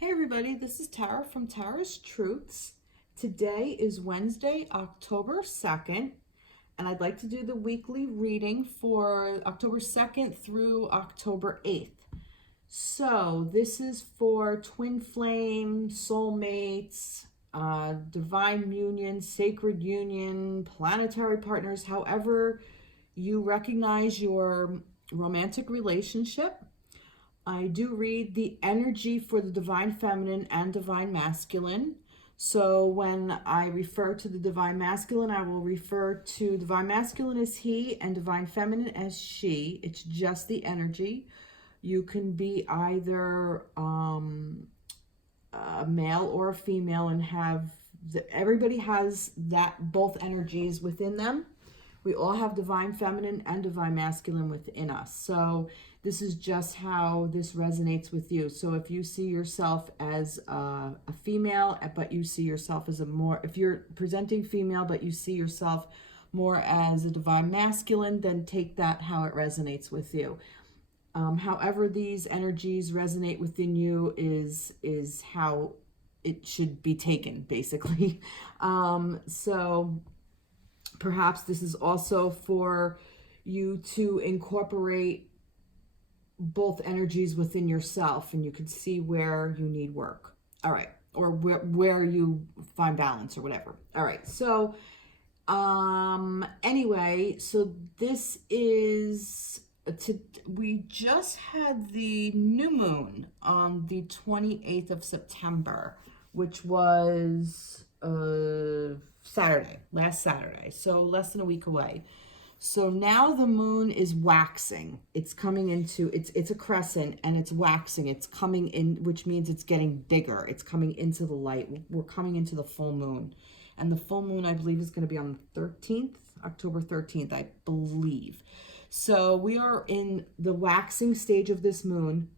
Hey everybody, this is Tara from Tara's Truths. Today is Wednesday, October 2nd, and I'd like to do the weekly reading for October 2nd through October 8th. So this is for twin flame, soulmates, divine union, sacred union, planetary partners, however you recognize your romantic relationship. I do read the energy for the divine feminine and divine masculine. So when I refer to the divine masculine, I will refer to divine masculine as he and divine feminine as she. It's just the energy. You can be either a male or a female and have everybody has that both energies within them. We all have divine feminine and divine masculine within us. So this is just how this resonates with you. So if you see yourself as a female, but you see yourself as if you're presenting female, but you see yourself more as a divine masculine, then take that how it resonates with you. However these energies resonate within you is how it should be taken, basically. So perhaps this is also for you to incorporate both energies within yourself, and you can see where you need work. All right. Or where you find balance or whatever. All right. So, anyway, so this is, we just had the new moon on the 28th of September, which was, last Saturday, so less than a week away. So now the moon is waxing. It's coming into, it's a crescent and it's waxing. It's coming in, which means it's getting bigger. It's coming into the light. We're coming into the full moon. And the full moon, I believe, is going to be on the 13th, October 13th, I believe. So we are in the waxing stage of this moon.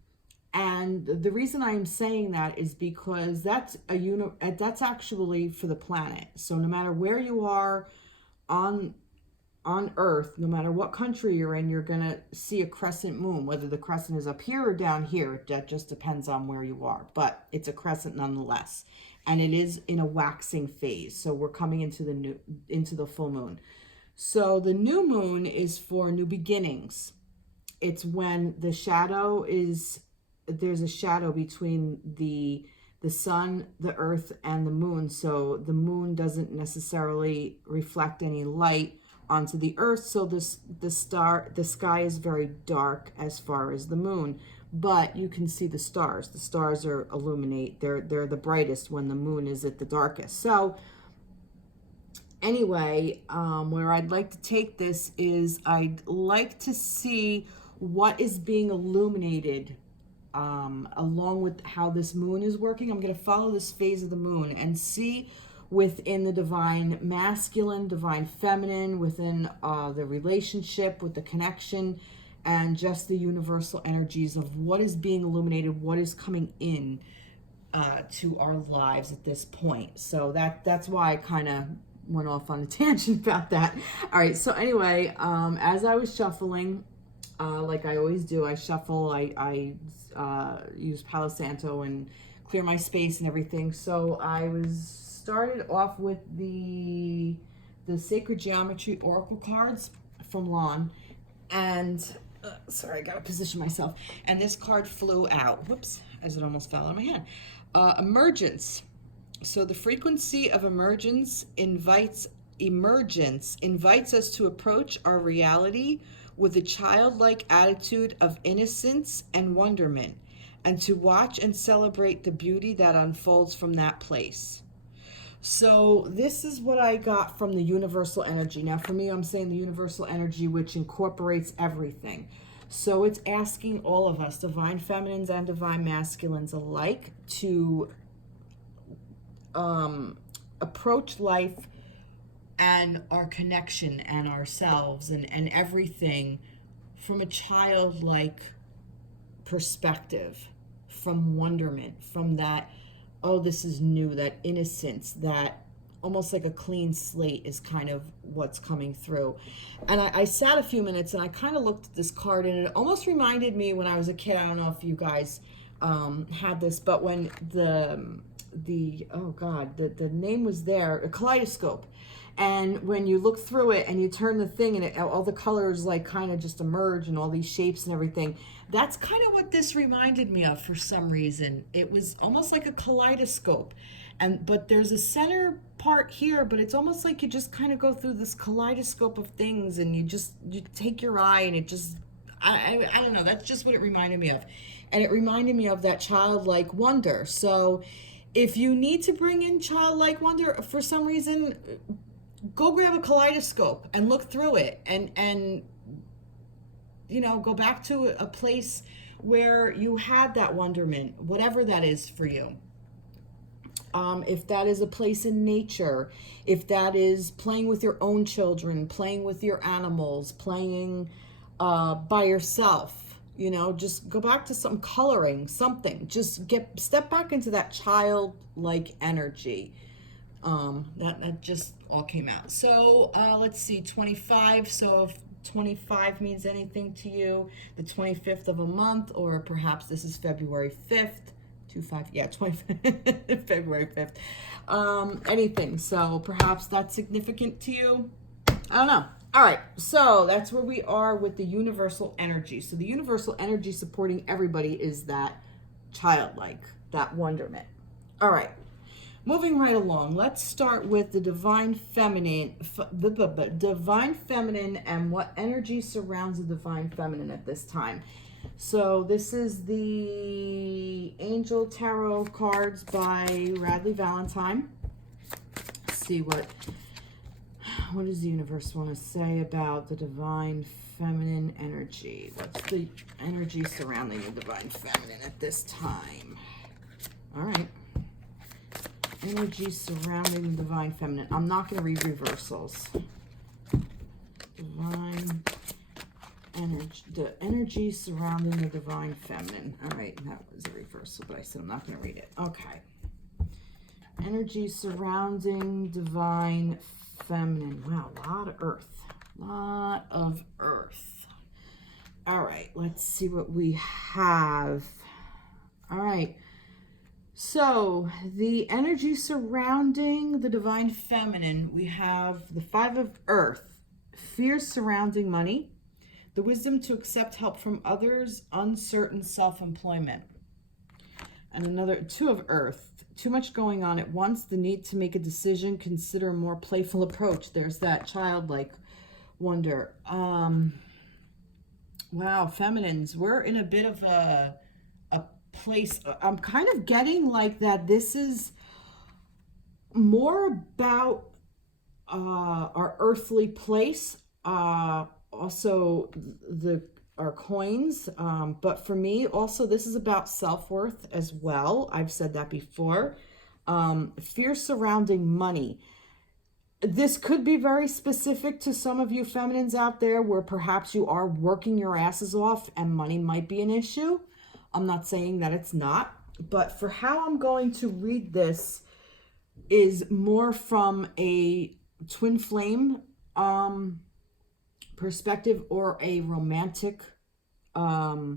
And the reason I'm saying that is because that's actually for the planet. So no matter where you are on Earth, no matter what country you're in, you're going to see a crescent moon. Whether the crescent is up here or down here, that just depends on where you are. But it's a crescent nonetheless. And it is in a waxing phase. So we're coming into the full moon. So the new moon is for new beginnings. It's when there's a shadow between the sun, the earth, and the moon. So the moon doesn't necessarily reflect any light onto the earth. So the sky is very dark as far as the moon, but you can see the stars. The stars are they're the brightest when the moon is at the darkest. So anyway, where I'd like to take this is I'd like to see what is being illuminated along with how this moon is working. I'm going to follow this phase of the moon and see within the divine masculine, divine feminine, within the relationship, with the connection, and just the universal energies of what is being illuminated, what is coming in to our lives at this point. So that's why I kind of went off on a tangent about that. All right, so anyway, as I was shuffling, like I always do, I shuffle, I use Palo Santo and clear my space and everything. So I started off with the Sacred Geometry Oracle cards from Lon. And, sorry, I gotta position myself. And this card flew out, whoops, as it almost fell out of my hand. Emergence. So the frequency of emergence invites us to approach our reality with a childlike attitude of innocence and wonderment, and to watch and celebrate the beauty that unfolds from that place. So this is what I got from the universal energy. Now for me, I'm saying the universal energy, which incorporates everything. So it's asking all of us, divine feminines and divine masculines alike, to approach life and our connection and ourselves and everything from a childlike perspective, from wonderment, from that, oh, this is new, that innocence, that almost like a clean slate is kind of what's coming through. And I sat a few minutes and I kind of looked at this card, and it almost reminded me when I was a kid. I don't know if you guys had this, but when the oh god, the name was there, a kaleidoscope, and when you look through it and you turn the thing and all the colors like kind of just emerge and all these shapes and everything, that's kind of what this reminded me of for some reason. It was almost like a kaleidoscope, but there's a center part here, but it's almost like you just kind of go through this kaleidoscope of things, and you take your eye and it just, I don't know, that's just what it reminded me of. And it reminded me of that childlike wonder. So if you need to bring in childlike wonder for some reason, go grab a kaleidoscope and look through it, and go back to a place where you had that wonderment, whatever that is for you. If that is a place in nature, if that is playing with your own children, playing with your animals, playing by yourself, just go back to some coloring, something. Just step back into that childlike energy. That just all came out. So let's see, 25. So if 25 means anything to you, the 25th of a month, or perhaps this is February 5th. 25, yeah, 25, February 5th. Anything. So perhaps that's significant to you. I don't know. All right, so that's where we are with the universal energy. So the universal energy supporting everybody is that childlike, that wonderment. All right, moving right along. Let's start with the divine feminine, divine feminine, and what energy surrounds the divine feminine at this time. So this is the Angel Tarot cards by Radleigh Valentine. Let's see what does the universe want to say about the divine feminine energy? What's the energy surrounding the divine feminine at this time? All right. Energy surrounding the divine feminine. I'm not going to read reversals. Divine energy. The energy surrounding the divine feminine. All right. That was a reversal, but I said I'm not going to read it. Okay. Energy surrounding divine feminine. Wow, a lot of earth. Lot of earth. All right, let's see what we have. All right. So, the energy surrounding the divine feminine, we have the 5 of earth, fears surrounding money, the wisdom to accept help from others, uncertain self-employment. And another 2 of earth, too much going on at once, the need to make a decision, consider a more playful approach. There's that childlike wonder. Wow, feminines, we're in a bit of a place. I'm kind of getting like that this is more about our earthly place, also our coins, but for me also this is about self-worth as well. I've said that before. Fear surrounding money. This could be very specific to some of you feminines out there where perhaps you are working your asses off and money might be an issue. I'm not saying that it's not, but for how I'm going to read this is more from a twin flame perspective, or a romantic a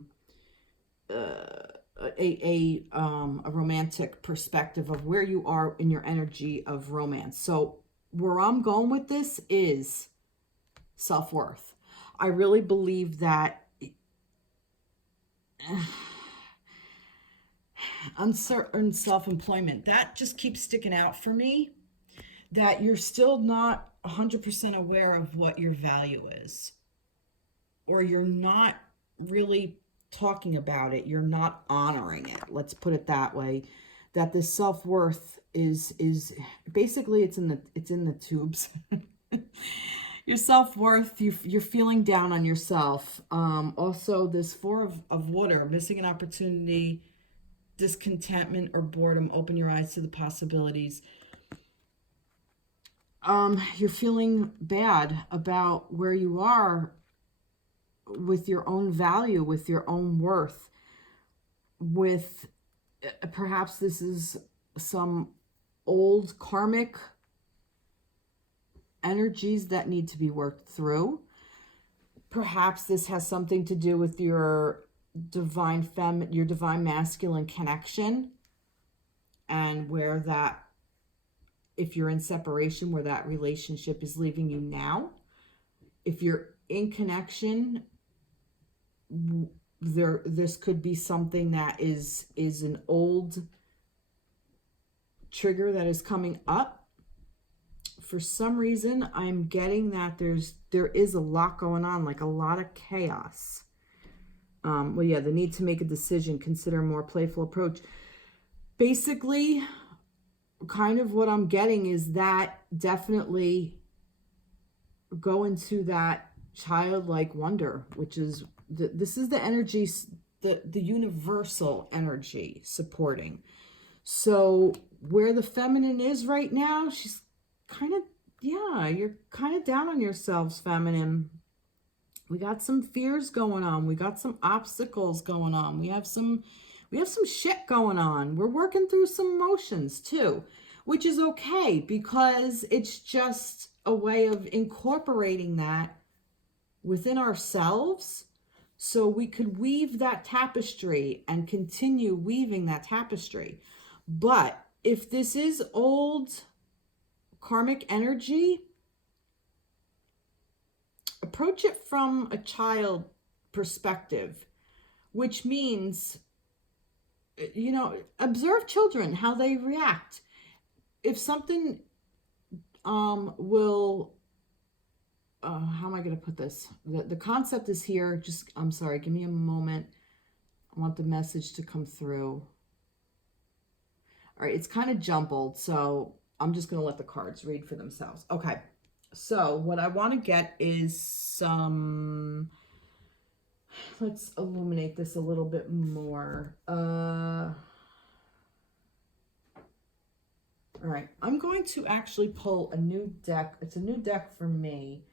romantic perspective of where you are in your energy of romance. So where I'm going with this is self-worth. I really believe that uncertain self-employment, that just keeps sticking out for me, that you're still not 100% aware of what your value is, or you're not really talking about it, you're not honoring it, let's put it that way. That this self-worth is basically it's in the tubes. Your self-worth, you're feeling down on yourself. Also this 4 of water, missing an opportunity, discontentment or boredom. Open your eyes to the possibilities. You're feeling bad about where you are with your own value, with your own worth, with perhaps this is some old karmic energies that need to be worked through. Perhaps this has something to do with your your divine masculine connection, and where that, if you're in separation, where that relationship is leaving you now. If you're in connection, this could be something that is an old trigger that is coming up. For some reason, I'm getting that there is a lot going on, like a lot of chaos. Well, yeah, the need to make a decision, consider a more playful approach. Basically, kind of what I'm getting is that definitely go into that childlike wonder, which is, this is the energy, the universal energy supporting. So where the feminine is right now, she's kind of, yeah, you're kind of down on yourselves, feminine. We got some fears going on. We got some obstacles going on. We have some shit going on. We're working through some emotions too, which is okay, because it's just a way of incorporating that within ourselves, so we could weave that tapestry and continue weaving that tapestry. But if this is old karmic energy, approach it from a child perspective, which means, observe children, how they react. If something how am I going to put this? The concept is here. Just, I'm sorry, give me a moment. I want the message to come through. All right, it's kind of jumbled, so I'm just going to let the cards read for themselves. Okay, so what I want to get is some... Let's illuminate this a little bit more. All right, I'm going to actually pull a new deck. It's a new deck for me.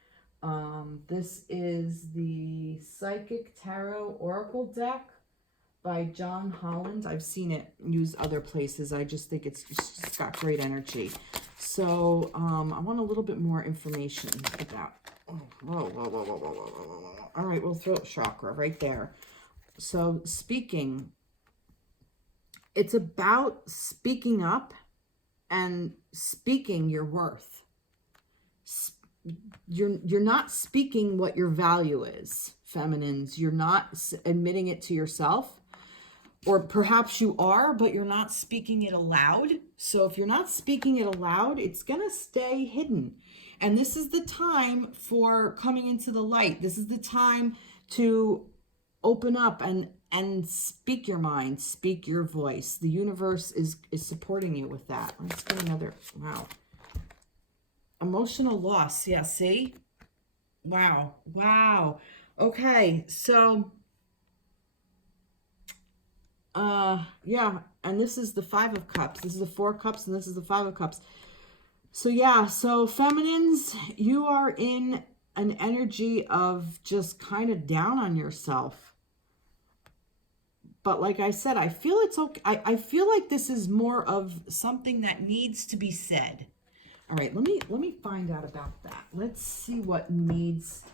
This is the Psychic Tarot Oracle deck by Jon Holland. I've seen it used other places. I just think it's just got great energy. So I want a little bit more information about... Whoa. All right, well, throat chakra right there. So speaking, it's about speaking up and speaking your worth. You're not speaking what your value is, feminines. You're not admitting it to yourself, or perhaps you are, but you're not speaking it aloud. So if you're not speaking it aloud, it's gonna stay hidden. And this is the time for coming into the light. This is the time to open up and speak your mind, speak your voice. The universe is supporting you with that. Let's get another, wow. Emotional loss, yeah, see? Wow. Okay, so, yeah, and this is the Five of Cups. This is the Four of Cups, and this is the Five of Cups. So, yeah, so feminines, you are in an energy of just kind of down on yourself. But like I said, I feel it's okay. I feel like this is more of something that needs to be said. All right, let me find out about that. Let's see what needs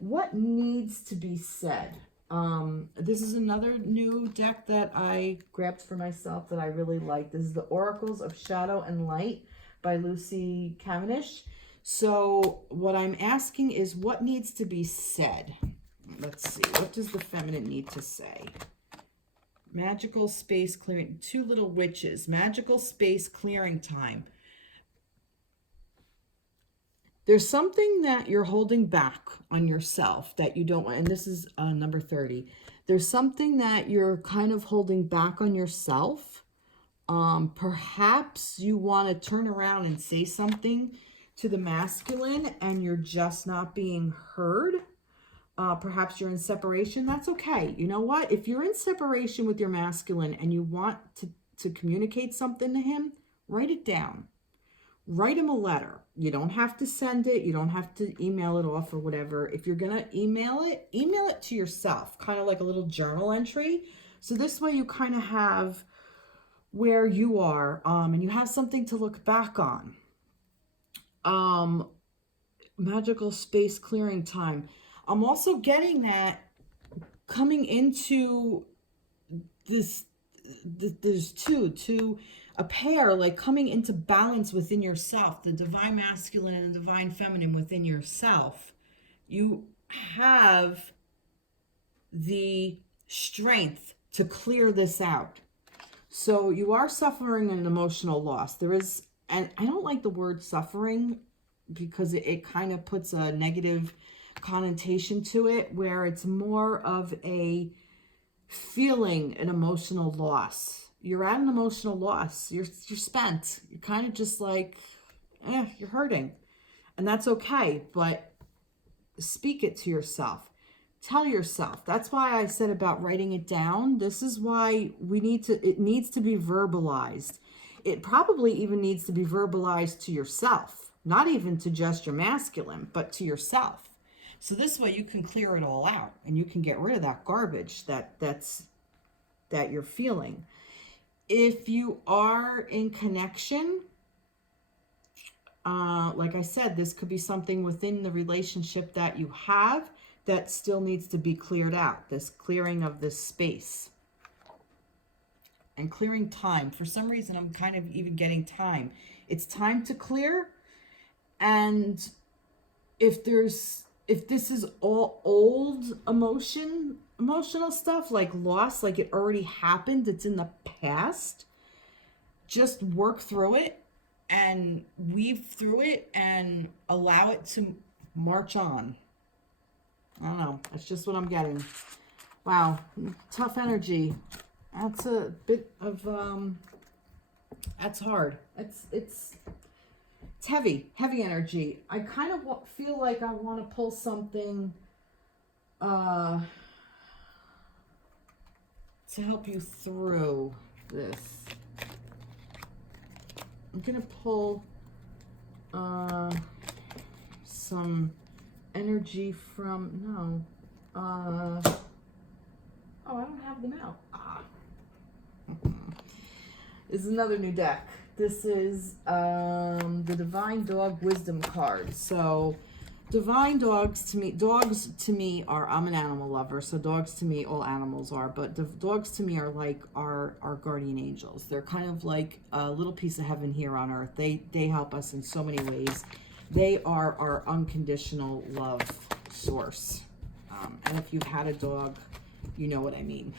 to be said. This is another new deck that I grabbed for myself that I really like. This is the Oracles of Shadow and Light by Lucy Cavendish. So what I'm asking is, what needs to be said? Let's see. What does the feminine need to say? Magical space clearing. Two little witches. Magical space clearing time. There's something that you're holding back on yourself that you don't want. And this is number 30. There's something that you're kind of holding back on yourself. Perhaps you want to turn around and say something to the masculine and you're just not being heard. Perhaps you're in separation. That's okay. You know what? If you're in separation with your masculine and you want to communicate something to him, write it down. Write him a letter. You don't have to send it. You don't have to email it off or whatever. If you're going to email it to yourself, kind of like a little journal entry. So this way you kind of have where you are, and you have something to look back on. Magical space clearing time. I'm also getting that coming into this, there's two, a pair, like coming into balance within yourself, the divine masculine and the divine feminine within yourself. You have the strength to clear this out. So you are suffering an emotional loss. There is, and I don't like the word suffering because it kind of puts a negative connotation to it, where it's more of a feeling an emotional loss. You're at an emotional loss. You're spent. You're kind of just like, you're hurting. And that's okay, but speak it to yourself. Tell yourself. That's why I said about writing it down. This is why it needs to be verbalized. It probably even needs to be verbalized to yourself, not even to just your masculine, but to yourself. So this way you can clear it all out and you can get rid of that garbage that you're feeling. If you are in connection, like I said, this could be something within the relationship that you have that still needs to be cleared out. This clearing of this space. And clearing time. For some reason, I'm kind of even getting time. It's time to clear. And if this is all old emotional stuff, like loss, like it already happened, it's in the past, just work through it and weave through it and allow it to march on. I don't know. That's just what I'm getting. Wow. Tough energy. That's a bit of, that's hard. It's heavy energy. I kind of feel like I want to pull something, to help you through this. I'm going to pull, some energy from, oh, I don't have them out. This is another new deck. This is the Divine Dog Wisdom card. So divine dogs to me are, I'm an animal lover, so dogs to me, all animals are, but dogs to me are like our guardian angels. They're kind of like a little piece of heaven here on earth. They help us in so many ways. They are our unconditional love source. And if you've had a dog, you know what I mean.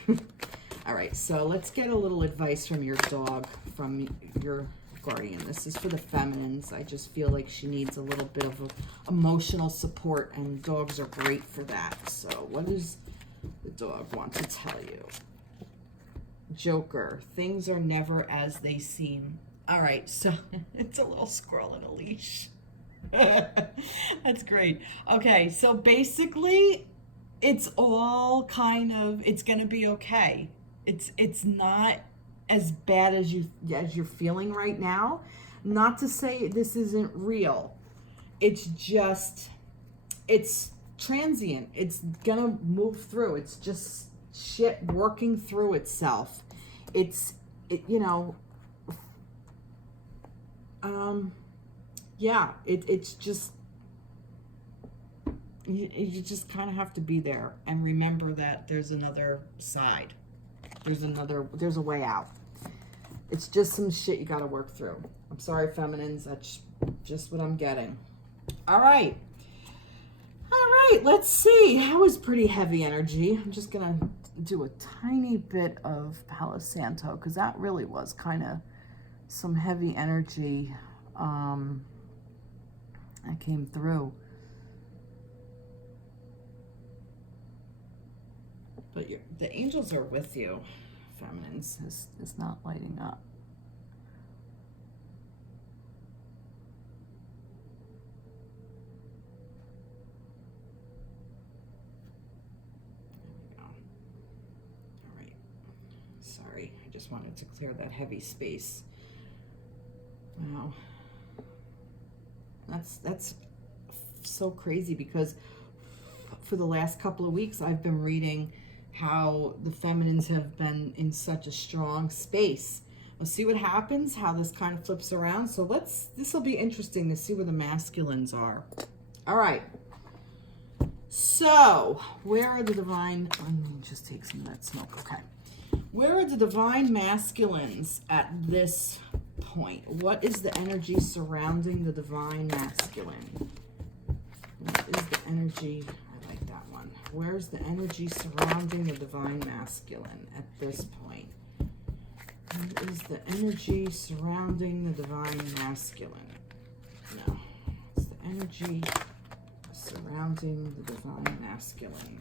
All right, so let's get a little advice from your dog, from your guardian. This is for the feminines. I just feel like she needs a little bit of emotional support, and dogs are great for that. So what does the dog want to tell you? Joker, things are never as they seem. All right, so it's a little squirrel in a leash. That's great. Okay, so basically it's all kind of, it's gonna be okay. It's not as bad as you're feeling right now. Not to say this isn't real. It's just, it's transient. It's gonna move through. It's just shit working through itself. It's just, you just kind of have to be there and remember that there's another side. There's a way out. It's just some shit you got to work through. I'm sorry, feminines. That's just what I'm getting. All right, let's see. That was pretty heavy energy. I'm just going to do a tiny bit of Palo Santo because that really was kind of some heavy energy that came through. But the angels are with you, feminines. It's not lighting up. There we go. All right. Sorry, I just wanted to clear that heavy space. Wow. That's so crazy because for the last couple of weeks I've been reading how the feminines have been in such a strong space. We'll see what happens, how this kind of flips around. So this will be interesting to see where the masculines are. All right. So, where are the divine, let me just take some of that smoke, okay. Where are the divine masculines at this point? What is the energy surrounding the divine masculine? What is the energy, I like that one. Where's the energy surrounding the divine masculine at this point? What is the energy surrounding the divine masculine? No, it's the energy surrounding the divine masculine.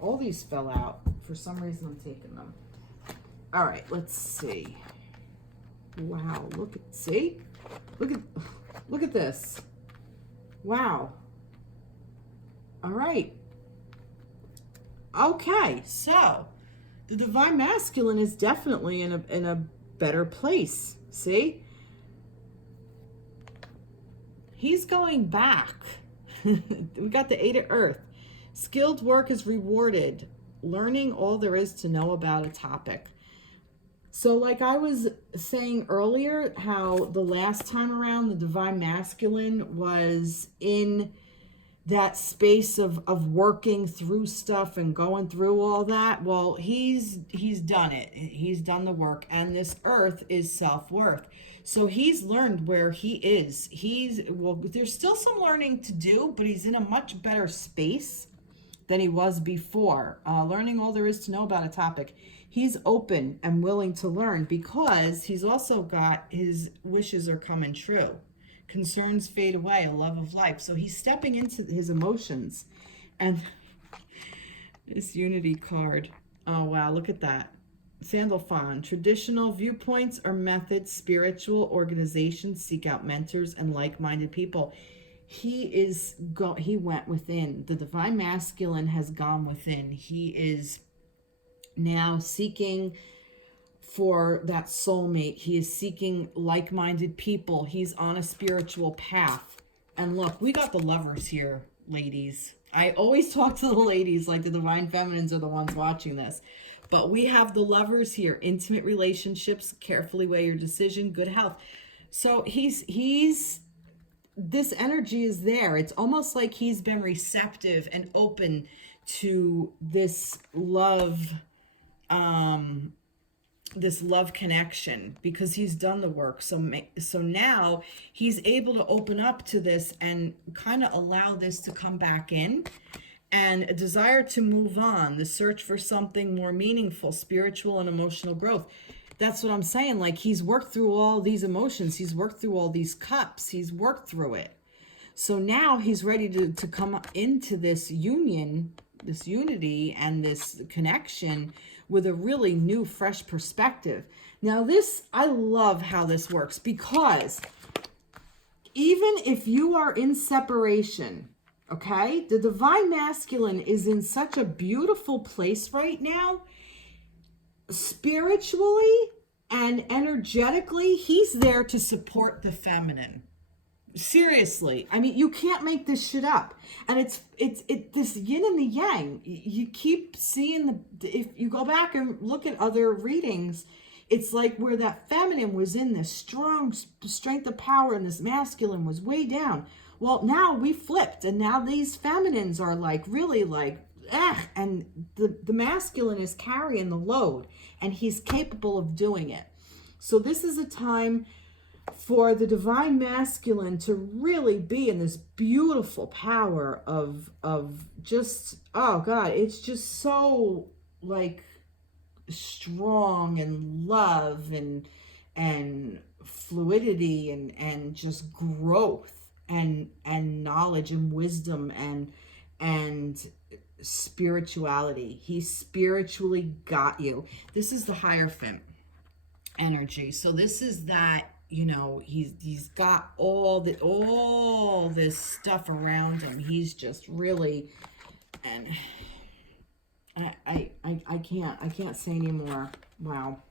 All these fell out. For some reason, I'm taking them. All right, let's see. Wow, look at, see? Look at this. Wow. All right. Okay, so the divine masculine is definitely in a better place. See? He's going back. We got the 8 of Earth. Skilled work is rewarded. Learning all there is to know about a topic. So like I was saying earlier, how the last time around the divine masculine was in that space of working through stuff and going through all that. Well, he's done it. He's done the work, and this earth is self-worth. So he's learned where he is. Well, there's still some learning to do, but he's in a much better space than he was before. Learning all there is to know about a topic. He's open and willing to learn because he's also got his wishes are coming true. Concerns fade away, a love of life. So he's stepping into his emotions. And this unity card. Oh, wow, look at that. Sandalphon. Traditional viewpoints or methods, spiritual organizations seek out mentors and like-minded people. He went within. The divine masculine has gone within. He is now seeking for that soulmate. He is seeking like-minded people. He's on a spiritual path. And look, we got the lovers here, ladies. I always talk to the ladies like the divine feminines are the ones watching this. But we have the lovers here. Intimate relationships, carefully weigh your decision, good health. So this energy is there. It's almost like he's been receptive and open to this love connection because he's done the work. So now he's able to open up to this and kind of allow this to come back in, and a desire to move on, the search for something more meaningful, spiritual and emotional growth. That's what I'm saying. Like, he's worked through all these emotions. He's worked through all these cups. He's worked through it. So now he's ready to come into this union, this unity, and this connection with a really new, fresh perspective. Now this, I love how this works, because even if you are in separation, okay, the divine masculine is in such a beautiful place right now. Spiritually and energetically, he's there to support the feminine. Seriously, I mean, you can't make this shit up. And it's this yin and the yang. You keep seeing if you go back and look at other readings, it's like where that feminine was in this strong strength of power and this masculine was way down. Well, now we flipped, and now these feminines are like really like, and the masculine is carrying the load, and he's capable of doing it. So this is a time for the divine masculine to really be in this beautiful power of just, oh God, it's just so like strong and love and fluidity and just growth and knowledge and wisdom and spirituality. He spiritually got you. This is the Hierophant energy. So this is that, you know, he's got all this stuff around him. He's just really, and I can't say anymore. Wow.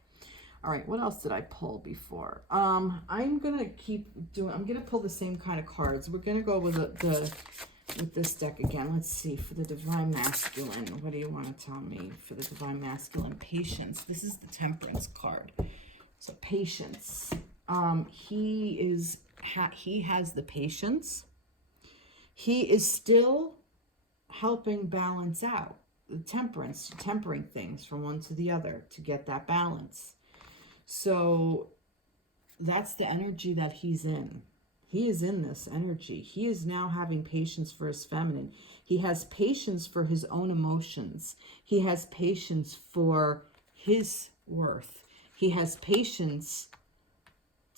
All right, what else did I pull before? I'm gonna pull the same kind of cards. We're gonna go with with this deck again. Let's see, for the divine masculine, what do you want to tell me for the divine masculine? Patience. This is the Temperance card. So patience. He has the patience. He is still helping balance out the temperance, tempering things from one to the other to get that balance. So that's the energy that he's in. He is in this energy. He is now having patience for his feminine. He has patience for his own emotions. He has patience for his worth. He has patience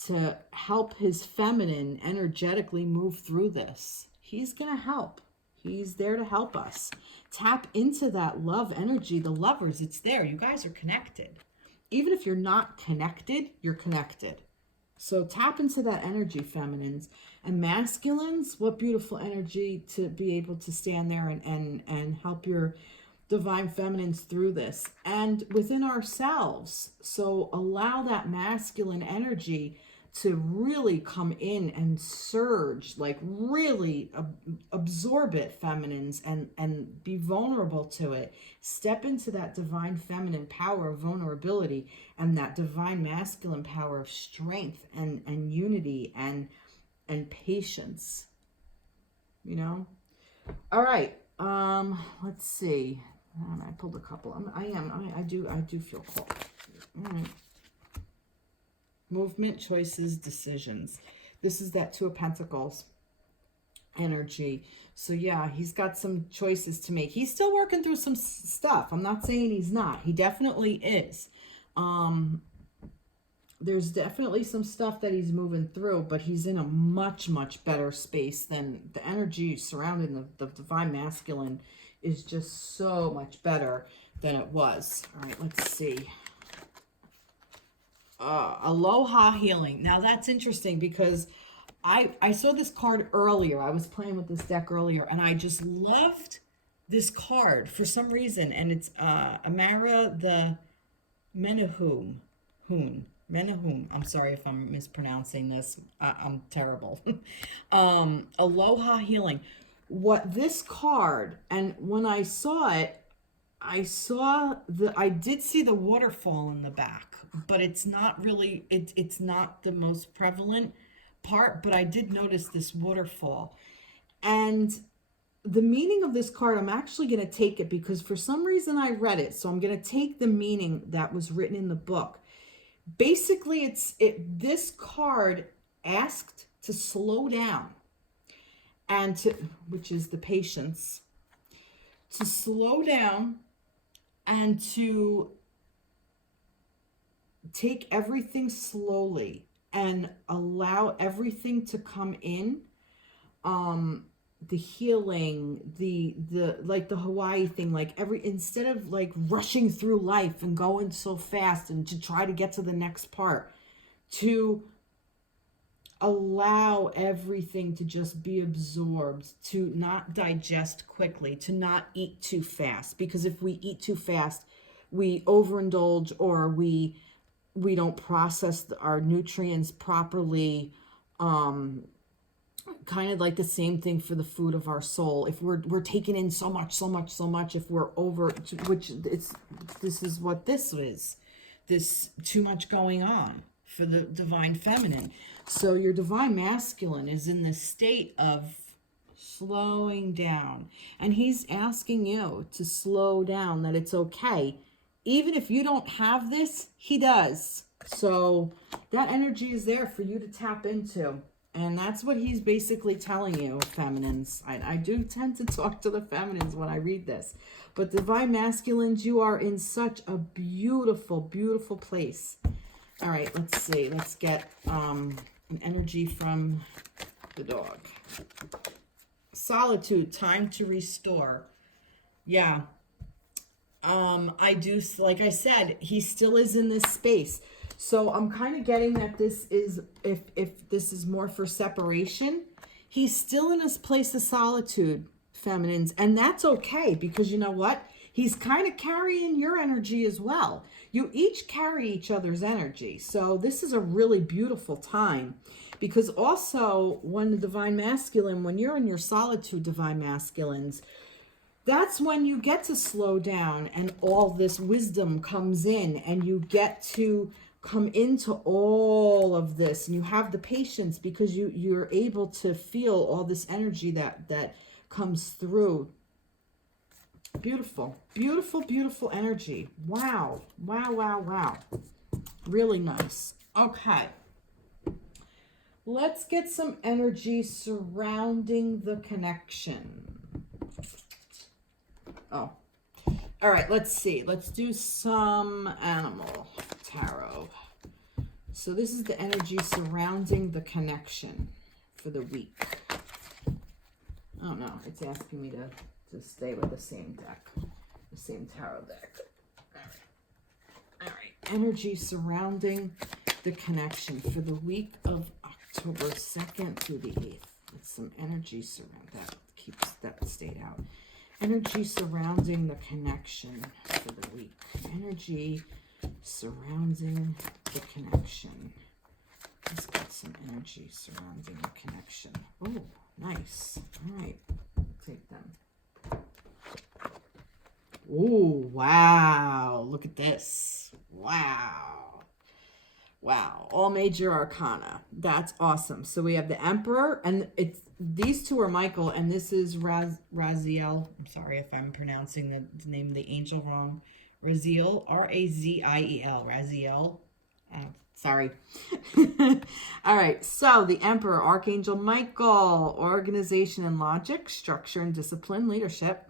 to help his feminine energetically move through this. He's going to help. He's there to help us. Tap into that love energy. The lovers, it's there. You guys are connected. Even if you're not connected, you're connected. So tap into that energy, feminines. And masculines, what beautiful energy to be able to stand there and help your divine feminines through this. And within ourselves. So allow that masculine energy to really come in and surge, like really absorb it, feminines, and be vulnerable to it. Step into that divine feminine power of vulnerability and that divine masculine power of strength and unity and patience, you know? All right. Let's see. I pulled a couple. I do feel cold. All right. Movement, choices, decisions. This is that Two of Pentacles energy. So yeah, he's got some choices to make. He's still working through some stuff. I'm not saying he's not. He definitely is. There's definitely some stuff that he's moving through, but he's in a much, much better space than the energy surrounding the divine masculine is just so much better than it was. All right, let's see. Aloha healing. Now that's interesting because I saw this card earlier. I was playing with this deck earlier and I just loved this card for some reason. And it's Amara the Menahum. Menahum. I'm sorry if I'm mispronouncing this. I'm terrible. Aloha healing. What this card, and when I saw it, I did see the waterfall in the back, but it's not really, it's not the most prevalent part, but I did notice this waterfall. And the meaning of this card, I'm actually going to take it because for some reason I read it. So I'm going to take the meaning that was written in the book. Basically, this card asked to slow down and which is the patience, to slow down and to take everything slowly and allow everything to come in. The healing, the like the Hawaii thing, like instead of like rushing through life and going so fast and to try to get to the next part, to allow everything to just be absorbed, to not digest quickly, to not eat too fast. Because if we eat too fast, we overindulge or we don't process our nutrients properly. Kind of like the same thing for the food of our soul. If we're taking in so much, if we're over, which this is what this is, this too much going on for the divine feminine. So your divine masculine is in this state of slowing down, and he's asking you to slow down, that it's okay. Even if you don't have this, he does. So that energy is there for you to tap into. And that's what he's basically telling you, feminines. I do tend to talk to the feminines when I read this. But divine masculines, you are in such a beautiful, beautiful place. All right, let's see. Let's get an energy from the dog. Solitude, time to restore. Yeah. I do, like I said, he still is in this space. So I'm kind of getting that this is, if this is more for separation, he's still in this place of solitude, feminines. And that's okay, because you know what? He's kind of carrying your energy as well. You each carry each other's energy. So this is a really beautiful time, because also when the divine masculine, when you're in your solitude, divine masculines, that's when you get to slow down and all this wisdom comes in, and you get to come into all of this, and you have the patience because you're able to feel all this energy that comes through Beautiful, beautiful, beautiful energy. Wow, wow, wow, wow. Really nice. Okay. Let's get some energy surrounding the connection. Oh, all right, let's see. Let's do some animal tarot. So this is the energy surrounding the connection for the week. Oh no, it's asking me to stay with the same deck, the same tarot deck. All right. Energy surrounding the connection for the week of October 2nd through the 8th. Let's some energy surround that. Keeps that stayed out. Energy surrounding the connection for the week. Energy surrounding the connection. Let's get some energy surrounding the connection. Oh, nice. All right. Take them. Oh, wow. Look at this. Wow. Wow. All major arcana. That's awesome. So we have the Emperor, and these two are Michael, and this is Raziel. I'm sorry if I'm pronouncing the name of the angel wrong. Raziel, Raziel. Raziel. Sorry. All right. So the Emperor, Archangel Michael, organization and logic, structure and discipline, leadership.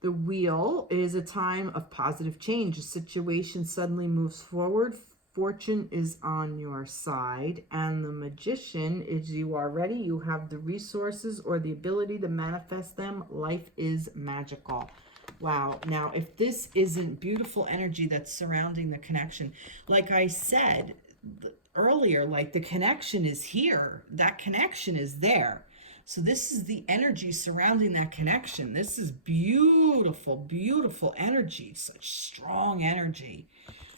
The Wheel is a time of positive change. A situation suddenly moves forward. Fortune is on your side. And the Magician is you are ready. You have the resources or the ability to manifest them. Life is magical. Wow. Now, if this isn't beautiful energy that's surrounding the connection, like I said earlier, like the connection is here. That connection is there. So this is the energy surrounding that connection. This is beautiful, beautiful energy, such strong energy.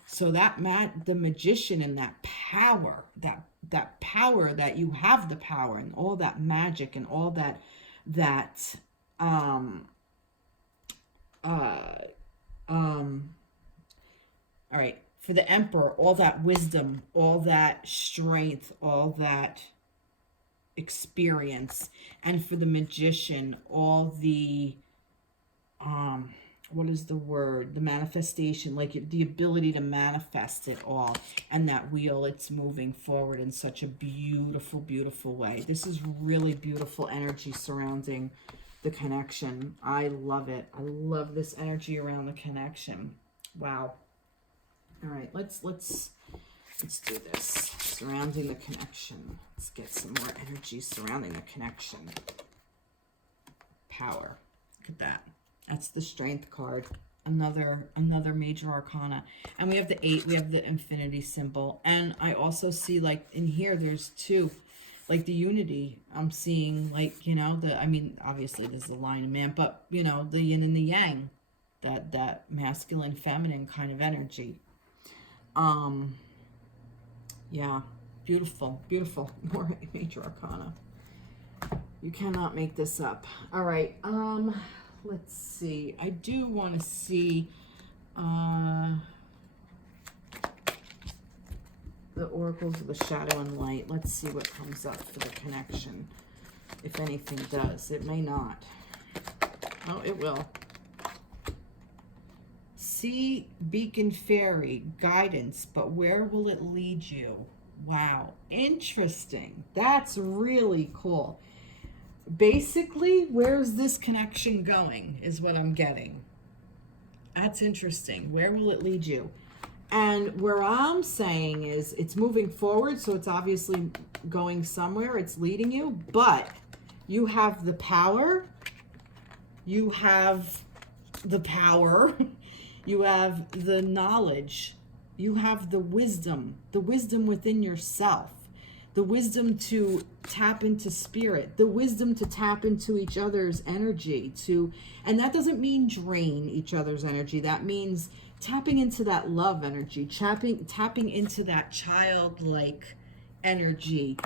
So that the Magician and that power, that power that you have the power and all that magic and all all right, for the Emperor, all that wisdom, all that strength, all that experience, and for the Magician, all the what is the word, the manifestation, like the ability to manifest it all. And that wheel, it's moving forward in such a beautiful, beautiful way. This is really beautiful energy surrounding the connection. I love it. I love this energy around the connection. Wow. All right, let's do this. Surrounding the connection. Let's get some more energy surrounding the connection. Power. Look at that. That's the Strength card. Another major arcana. And we have the 8. We have the infinity symbol. And I also see, like, in here, there's 2. Like the unity. I'm seeing, like, you know, I mean, obviously there's the line of man, but, you know, the yin and the yang. That masculine, feminine kind of energy. Yeah, beautiful, beautiful. More major arcana. You cannot make this up. All right, let's see. I do want to see the oracles of the shadow and light. Let's see what comes up for the connection. If anything does. It may not. Oh, it will. See Beacon Fairy, guidance, but where will it lead you? Wow, interesting. That's really cool. Basically, where's this connection going is what I'm getting. That's interesting. Where will it lead you? And where I'm saying is it's moving forward, so it's obviously going somewhere. It's leading you, but you have the power. You have the power. You have the knowledge, you have the wisdom within yourself, the wisdom to tap into spirit, the wisdom to tap into each other's energy, and that doesn't mean drain each other's energy. That means tapping into that love energy, tapping into that childlike energy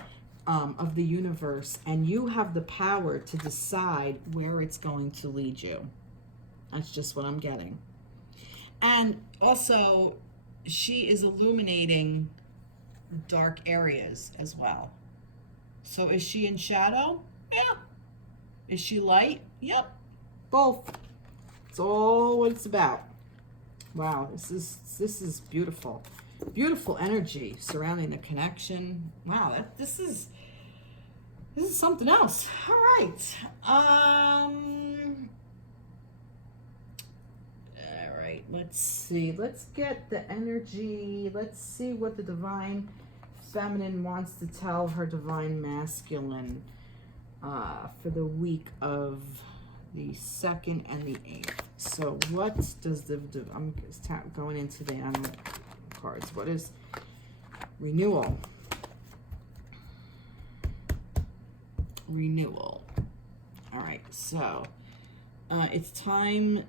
of the universe, and you have the power to decide where it's going to lead you. That's just what I'm getting. And also, she is illuminating dark areas as well. So is she in shadow? Yeah. Is she light? Yep. Both. It's all what it's about. Wow, this is beautiful. Beautiful energy surrounding the connection. Wow, this is something else. All right. All right, let's see. Let's get the energy. Let's see what the divine feminine wants to tell her divine masculine for the week of the 2nd and the 8th. So what does I'm going into the animal cards. What is renewal? Renewal. All right, so it's time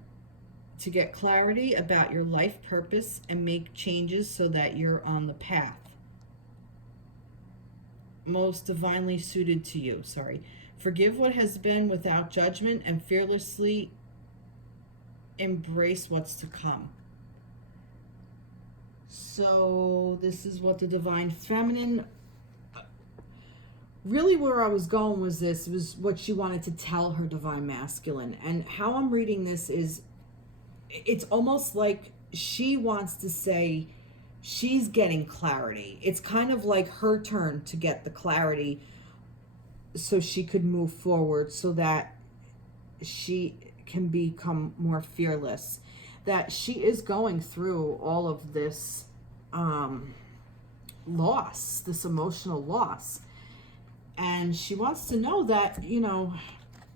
to get clarity about your life purpose and make changes so that you're on the path most divinely suited to you. Forgive what has been without judgment and fearlessly embrace what's to come. So this is what the divine feminine, really where I was going was this, was what she wanted to tell her divine masculine. And how I'm reading this is, it's almost like she wants to say she's getting clarity. It's kind of like her turn to get the clarity so she could move forward, so that she can become more fearless. That she is going through all of this loss, this emotional loss. And she wants to know that, you know,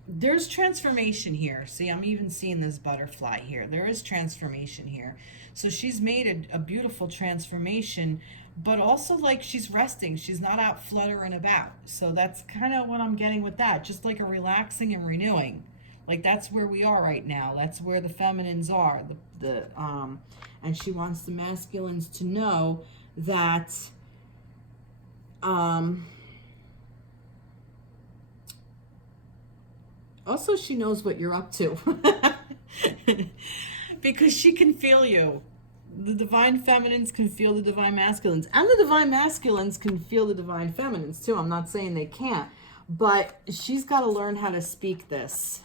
there's transformation here. See, I'm even seeing this butterfly here. There is transformation here. So she's made a beautiful transformation, but also like she's resting. She's not out fluttering about. So that's kind of what I'm getting with that. Just like a relaxing and renewing. Like that's where we are right now. That's where the feminines are. And she wants the masculines to know that also she knows what you're up to. Because she can feel you. The divine feminines can feel the divine masculines. And the divine masculines can feel the divine feminines too. I'm not saying they can't. But she's got to learn how to speak this.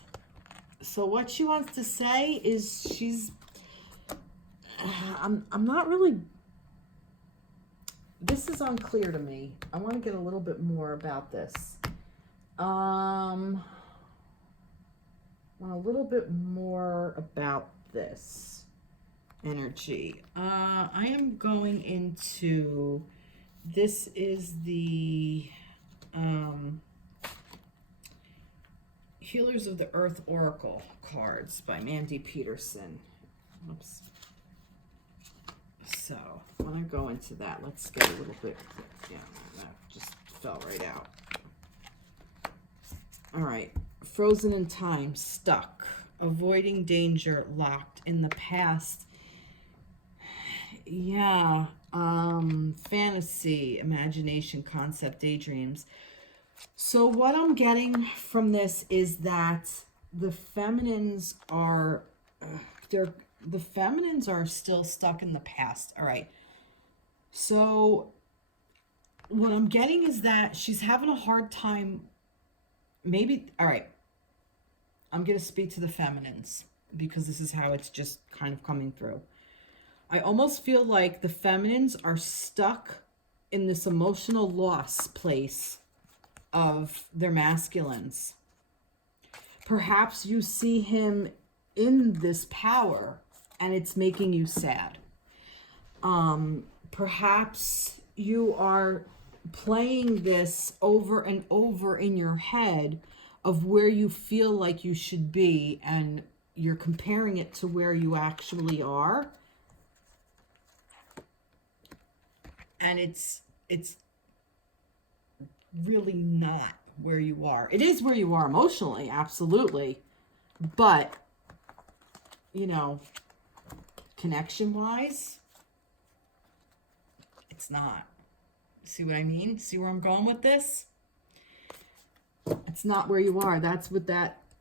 So what she wants to say is I'm not really, this is unclear to me. I want to get a little bit more about this. Want a little bit more about this energy. I am going into, this is the Healers of the Earth Oracle cards by Mandy Peterson. Oops. So when I go into that, let's get a little bit, yeah, that just fell right out. All right. Frozen in time, stuck, avoiding danger, locked in the past. Yeah, fantasy, imagination, concept, daydreams. So what I'm getting from this is that the feminines are, the feminines are still stuck in the past. All right. So what I'm getting is that she's having a hard time. Maybe, all right. I'm going to speak to the feminines because this is how it's just kind of coming through. I almost feel like the feminines are stuck in this emotional loss place of their masculines. Perhaps you see him in this power and it's making you sad. Perhaps you are playing this over and over in your head of where you feel like you should be, and you're comparing it to where you actually are. And it's really not where you are. It is where you are emotionally, absolutely. But, you know, connection-wise, it's not. See what I mean? See where I'm going with this? It's not where you are. That's what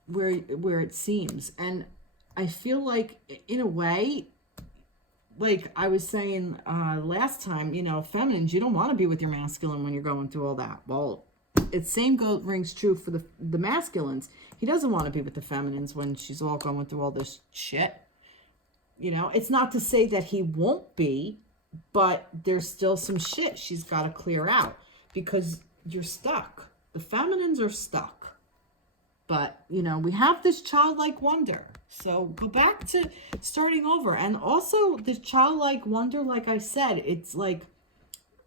where it seems. And I feel like, in a way, like I was saying last time, you know, feminines, you don't want to be with your masculine when you're going through all that. Well, It's same rings true for the masculines. He doesn't want to be with the feminines when she's all going through all this shit. You know, it's not to say that he won't be, but there's still some shit she's got to clear out because you're stuck. The feminines are stuck. But, you know, we have this childlike wonder. So go back to starting over. And also this childlike wonder, like I said, it's like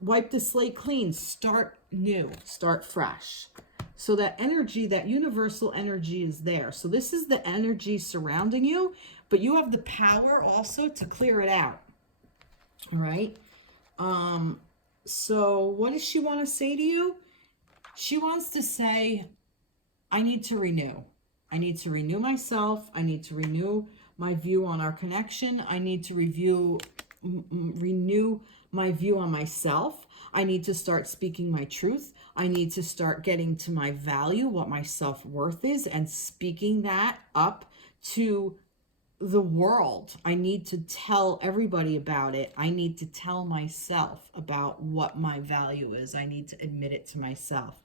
wipe the slate clean, start new, start fresh. So that energy, that universal energy is there. So this is the energy surrounding you, but you have the power also to clear it out. All right. So what does she want to say to you? She wants to say, I need to renew. I need to renew myself. I need to renew my view on our connection. I need to renew my view on myself. I need to start speaking my truth. I need to start getting to my value, what my self-worth is, and speaking that up to the world. I need to tell everybody about it. I need to tell myself about what my value is. I need to admit it to myself.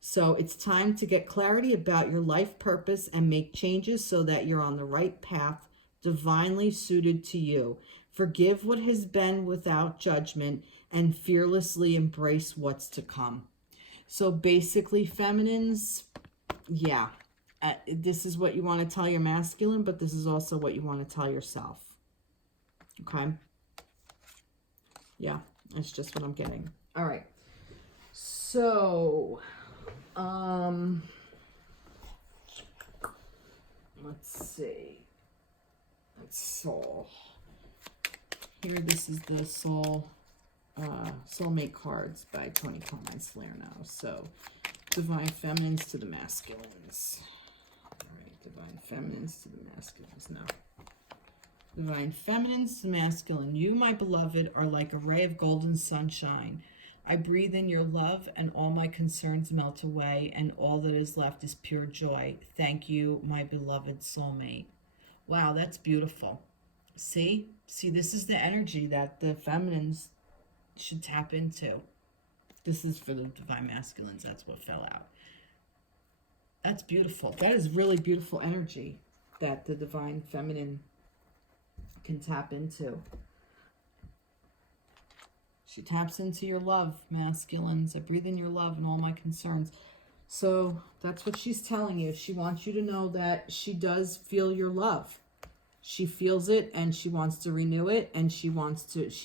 So it's time to get clarity about your life purpose and make changes so that you're on the right path, divinely suited to you. Forgive what has been without judgment and fearlessly embrace what's to come. So basically, feminines, yeah, this is what you want to tell your masculine, but this is also what you want to tell yourself. Okay? Yeah, that's just what I'm getting. All right. So, let's see. That's soul. Here, this is the Soulmate cards by Toni Carmine Salerno. So, divine feminines to the masculines. All right, divine feminines to the masculines now. Divine feminines to masculine. You, my beloved, are like a ray of golden sunshine. I breathe in your love and all my concerns melt away and all that is left is pure joy. Thank you, my beloved soulmate. Wow, that's beautiful. See, this is the energy that the feminines should tap into. This is for the divine masculines. That's what fell out. That's beautiful. That is really beautiful energy that the divine feminine can tap into. She taps into your love, masculines. I breathe in your love and all my concerns. So that's what she's telling you. She wants you to know that she does feel your love. She feels it and she wants to renew it, and she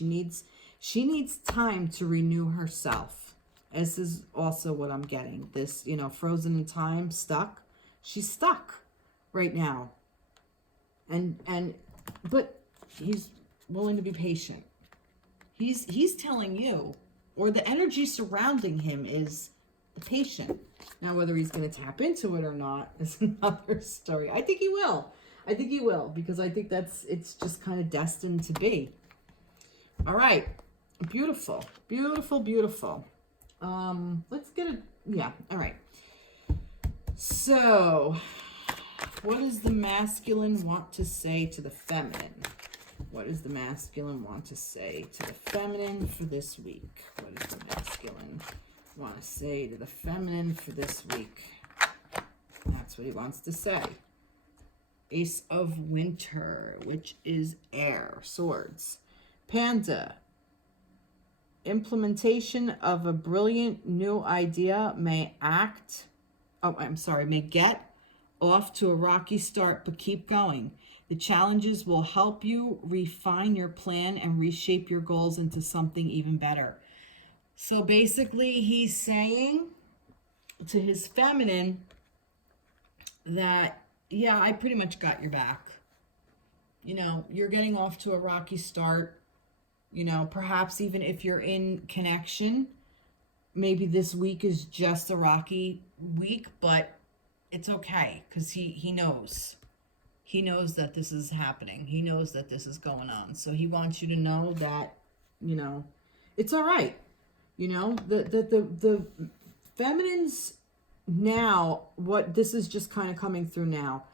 needs time to renew herself. This is also what I'm getting. This, you know, frozen in time, stuck. She's stuck right now. But he's willing to be patient. He's telling you, or the energy surrounding him is patient. Now, whether he's going to tap into it or not is another story. I think he will. Because I think it's just kind of destined to be. All right. Beautiful. Beautiful, beautiful. Let's get all right. So, what does the masculine want to say to the feminine? What does the masculine want to say to the feminine for this week? What does the masculine want to say to the feminine for this week? That's what he wants to say. Ace of Winter, which is air, swords. Panda. Implementation of a brilliant new idea may get off to a rocky start, but keep going. The challenges will help you refine your plan and reshape your goals into something even better. So basically, he's saying to his feminine that, yeah, I pretty much got your back. You know, you're getting off to a rocky start. You know, perhaps even if you're in connection, maybe this week is just a rocky week, but it's okay because he knows. He knows that this is happening. He knows that this is going on. So he wants you to know that, you know, it's all right. You know, the feminines now, what this is just kind of coming through now.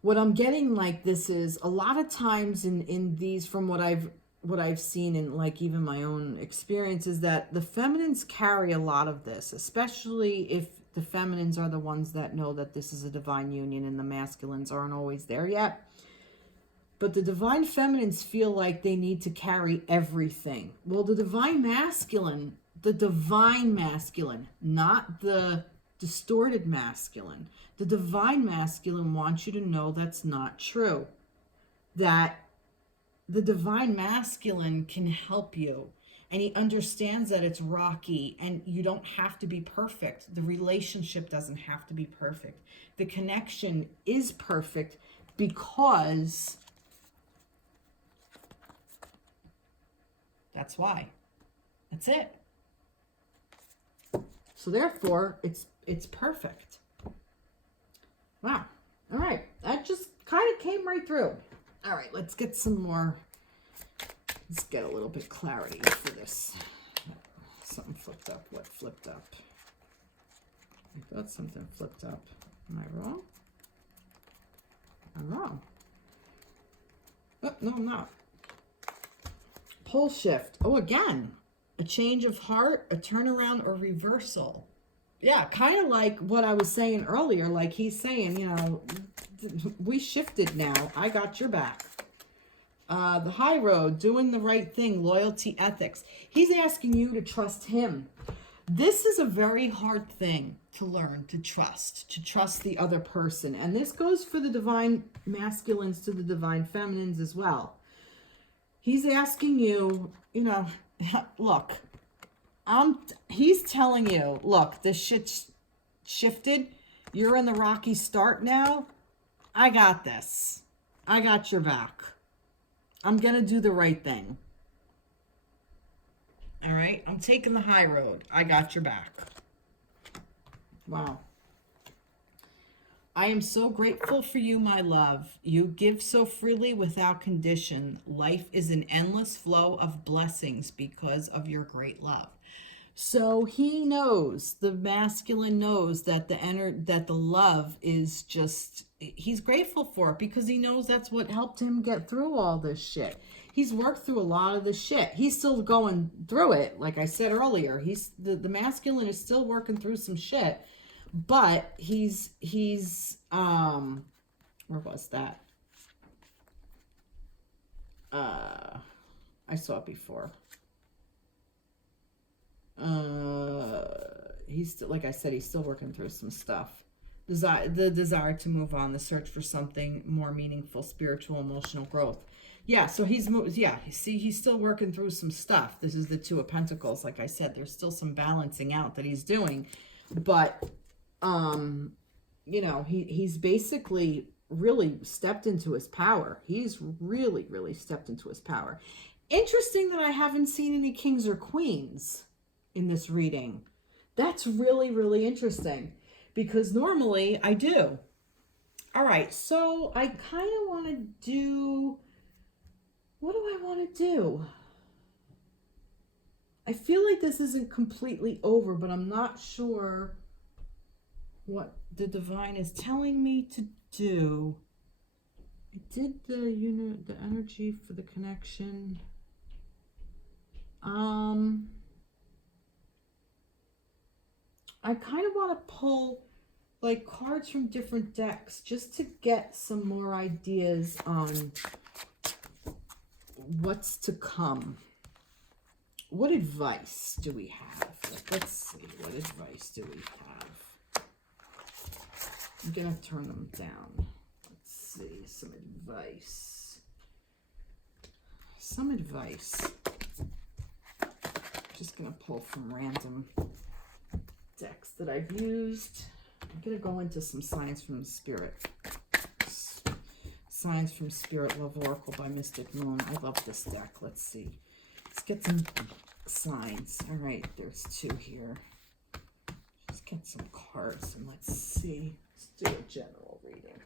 What I'm getting like this is a lot of times in these, from what I've what I've seen in like even my own experience is that the feminines carry a lot of this, especially if the feminines are the ones that know that this is a divine union and the masculines aren't always there yet. But the divine feminines feel like they need to carry everything. Well, the divine masculine, not the distorted masculine. The divine masculine wants you to know that's not true. That the divine masculine can help you. And he understands that it's rocky and you don't have to be perfect. The relationship doesn't have to be perfect. The connection is perfect because that's why. That's it. So therefore, it's perfect. Wow. All right. That just kind of came right through. All right, let's get some more. Let's get a little bit clarity for this. Something flipped up. What flipped up? I thought something flipped up. Am I wrong? I'm wrong. Oh, no, I'm not. Pole shift. Oh, again. A change of heart, a turnaround, or reversal. Yeah, kind of like what I was saying earlier. Like he's saying, you know, we shifted now. I got your back. The high road, doing the right thing, loyalty, ethics. He's asking you to trust him. This is a very hard thing to learn, to trust the other person. And this goes for the divine masculines to the divine feminines as well. He's asking you, you know, look, he's telling you, look, this shit's shifted. You're in the rocky start now. I got this. I got your back. I'm going to do the right thing. All right? I'm taking the high road. I got your back. Wow. I am so grateful for you, my love. You give so freely without condition. Life is an endless flow of blessings because of your great love. So he knows, the masculine knows that that the love is just, he's grateful for it because he knows that's what helped him get through all this shit. He's worked through a lot of the shit. He's still going through it. Like I said earlier, the masculine is still working through some shit, but he's where was that? I saw it before. He's still, like I said, he's still working through some stuff. The desire to move on, the search for something more meaningful, spiritual, emotional growth. Yeah, so he's still working through some stuff. This is the Two of Pentacles. Like I said, there's still some balancing out that he's doing, but you know, he's basically really stepped into his power. He's really, really stepped into his power. Interesting that I haven't seen any kings or queens in this reading. That's really, really interesting because normally I do. All right, so I kind of want to do, what do I want to do? I feel like this isn't completely over, but I'm not sure what the divine is telling me to do. I did the energy for the connection. I kind of want to pull like cards from different decks just to get some more ideas on what's to come. What advice do we have? Let's see, what advice do we have? I'm gonna turn them down. Let's see, some advice. Some advice. Just gonna pull from random decks that I've used. I'm gonna go into some signs from Spirit. Signs from Spirit Love Oracle by Mystic Moon. I love this deck. Let's see. Let's get some signs. All right, there's two here. Let's get some cards and let's see. Let's do a general reading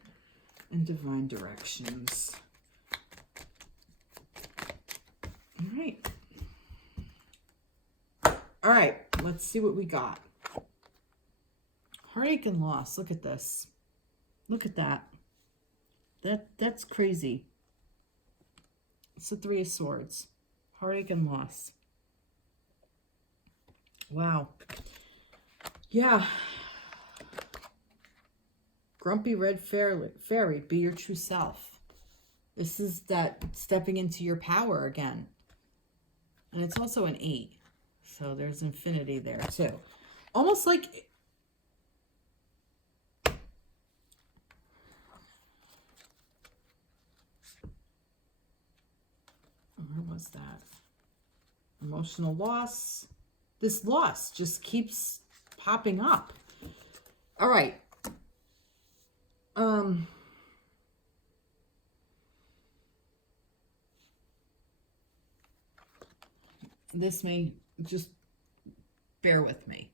and divine directions. All right. All right, let's see what we got. Heartache and loss. Look at this. Look at that. That's crazy. It's the Three of Swords. Heartache and loss. Wow. Yeah. Grumpy red fairy, be your true self. This is that stepping into your power again. And it's also an 8. So there's infinity there too. Almost like... Where was that? Emotional loss. This loss just keeps popping up. All right. This may just bear with me.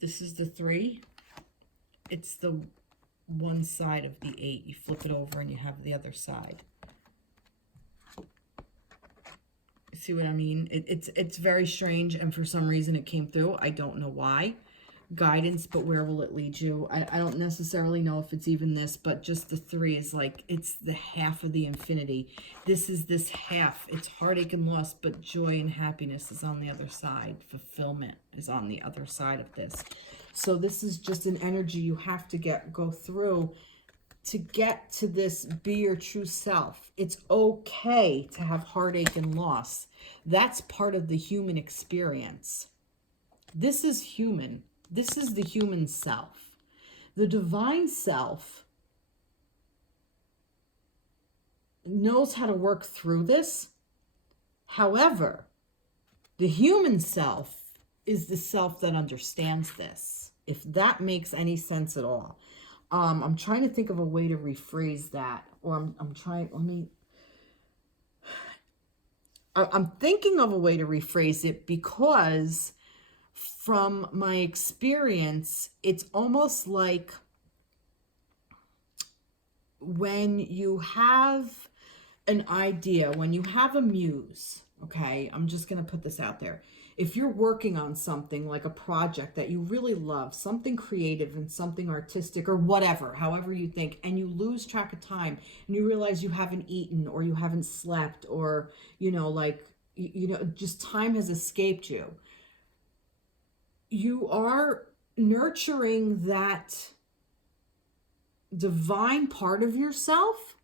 This is the 3. It's the one side of the 8. You flip it over and you have the other side. See what I mean? It's very strange, and for some reason it came through. I don't know why. Guidance, but where will it lead you? I don't necessarily know if it's even this, but just the 3 is like, it's the half of the infinity. This is this half. It's heartache and loss, but joy and happiness is on the other side. Fulfillment is on the other side of this. So this is just an energy you have to go through to get to this be your true self. It's okay to have heartache and loss. That's part of the human experience. This is human. This is the human self. The divine self knows how to work through this. However, the human self is the self that understands this, if that makes any sense at all. I'm trying to think of a way to rephrase that, or I'm thinking of a way to rephrase it, because from my experience, it's almost like when you have an idea, when you have a muse, okay, I'm just going to put this out there. If you're working on something like a project that you really love, something creative and something artistic or whatever, however you think, and you lose track of time and you realize you haven't eaten or you haven't slept, or, just time has escaped you. You are nurturing that divine part of yourself,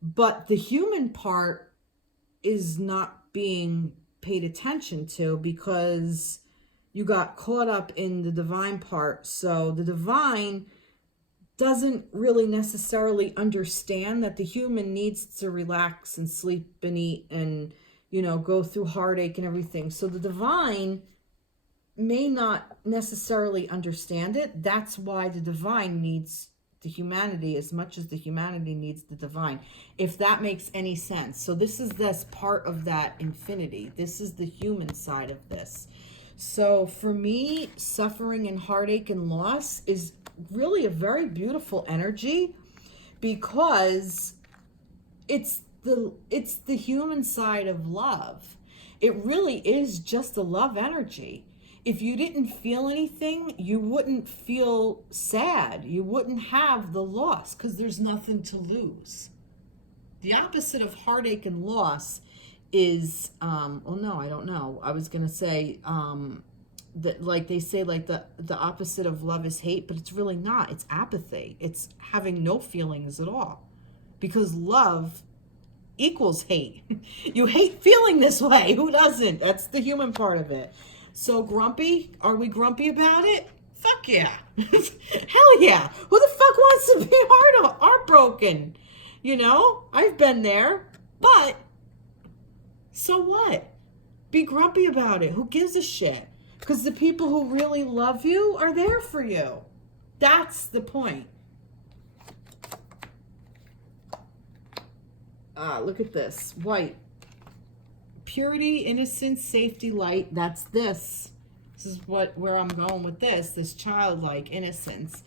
but the human part is not being paid attention to because you got caught up in the divine part. So the divine doesn't really necessarily understand that the human needs to relax and sleep and eat and, go through heartache and everything. So the divine may not necessarily understand it. That's why the divine needs the humanity as much as the humanity needs the divine, if that makes any sense. So this is this part of that infinity. This is the human side of this. So for me, suffering and heartache and loss is really a very beautiful energy, because it's the human side of love. It really is just a love energy. If you didn't feel anything, you wouldn't feel sad. You wouldn't have the loss because there's nothing to lose. The opposite of heartache and loss is, I don't know. I was going to say that, like they say, like the opposite of love is hate, but it's really not. It's apathy. It's having no feelings at all, because love equals hate. You hate feeling this way. Who doesn't? That's the human part of it. So grumpy? Are we grumpy about it? Fuck yeah. Hell yeah. Who the fuck wants to be heartbroken? I've been there. But so what? Be grumpy about it. Who gives a shit? Because the people who really love you are there for you. That's the point. Look at this. White. Purity, innocence, safety, light. That's this. This is where I'm going with this childlike innocence.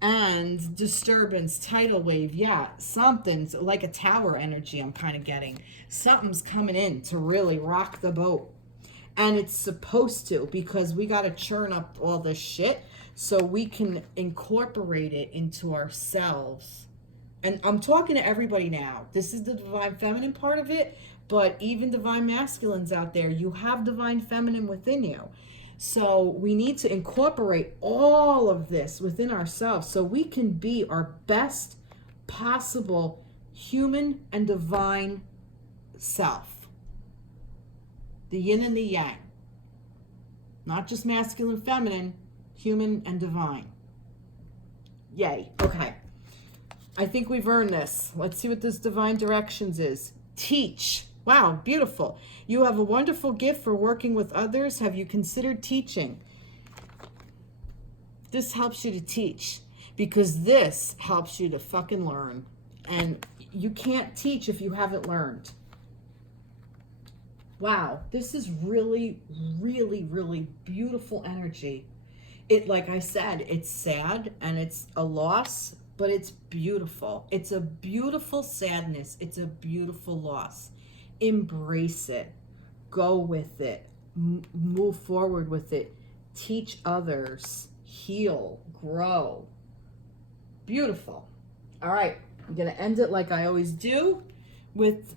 And disturbance, tidal wave. Yeah, something's like a tower energy I'm kind of getting. Something's coming in to really rock the boat. And it's supposed to, because we got to churn up all this shit so we can incorporate it into ourselves. And I'm talking to everybody now. This is the divine feminine part of it. but even divine masculines out there, you have divine feminine within you. So we need to incorporate all of this within ourselves so we can be our best possible human and divine self. The yin and the yang. Not just masculine, feminine, human and divine. Yay. Okay. I think we've earned this. Let's see what this divine directions is. Teach. Wow, beautiful. You have a wonderful gift for working with others. Have you considered teaching? This helps you to teach because this helps you to fucking learn. And you can't teach if you haven't learned. Wow, this is really, really, really beautiful energy. It, like I said, it's sad and it's a loss, but it's beautiful. It's a beautiful sadness. It's a beautiful loss. Embrace it. Go with it. Move forward with it. Teach others. Heal. Grow. Beautiful. All right. I'm going to end it like I always do with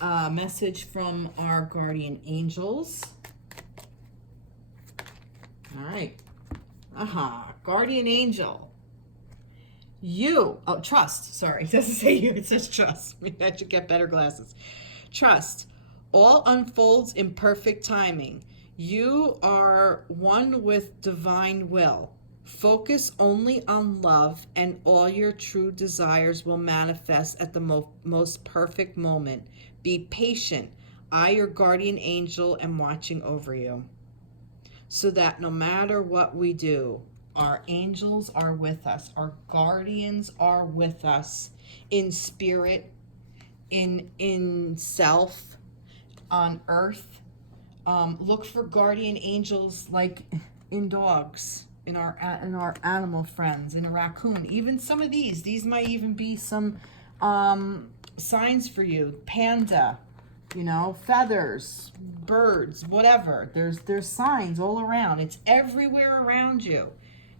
a message from our guardian angels. All right. Guardian angel. Trust. Sorry. It doesn't say you. It says trust. Maybe I should get better glasses. Trust. All unfolds in perfect timing. You are one with divine will. Focus only on love, and all your true desires will manifest at the most perfect moment. Be patient. I, your guardian angel, am watching over you. So that no matter what we do, our angels are with us. Our guardians are with us in spirit, in self, on earth. Look for guardian angels like in dogs, in our animal friends, in a raccoon. Even some of these might even be some signs for you. Panda, feathers, birds, whatever. There's signs all around. It's everywhere around you.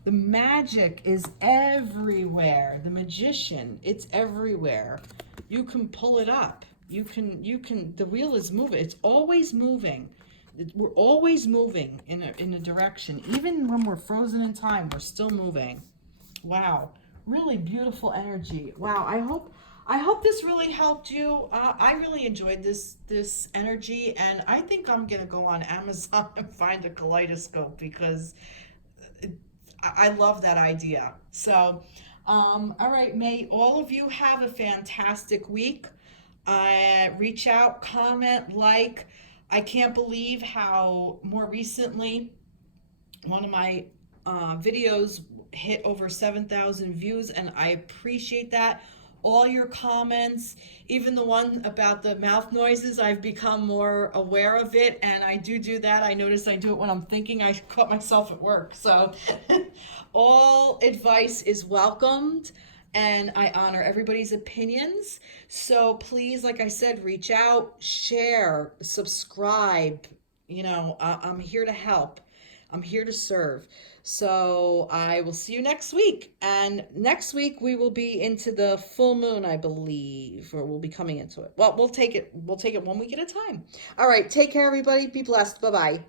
The magic is everywhere. The magician, it's everywhere. You can pull it up. You can, the wheel is moving. It's always moving. We're always moving in a direction. Even when we're frozen in time, we're still moving. Wow. Really beautiful energy. Wow. I hope this really helped you. I really enjoyed this energy, and I think I'm going to go on Amazon and find a kaleidoscope because I love that idea. So, all right, may all of you have a fantastic week. Reach out, comment, like. I can't believe how more recently one of my videos hit over 7,000 views, and I appreciate that. All your comments, even the one about the mouth noises, I've become more aware of it, and I do that. I notice I do it when I'm thinking. I caught myself at work. So all advice is welcomed, and I honor everybody's opinions. So please, like I said, reach out, share, subscribe. I'm here to help. I'm here to serve. So I will see you next week. And next week we will be into the full moon, I believe, or we'll be coming into it. Well, we'll take it 1 week at a time. All right. Take care, everybody. Be blessed. Bye-bye.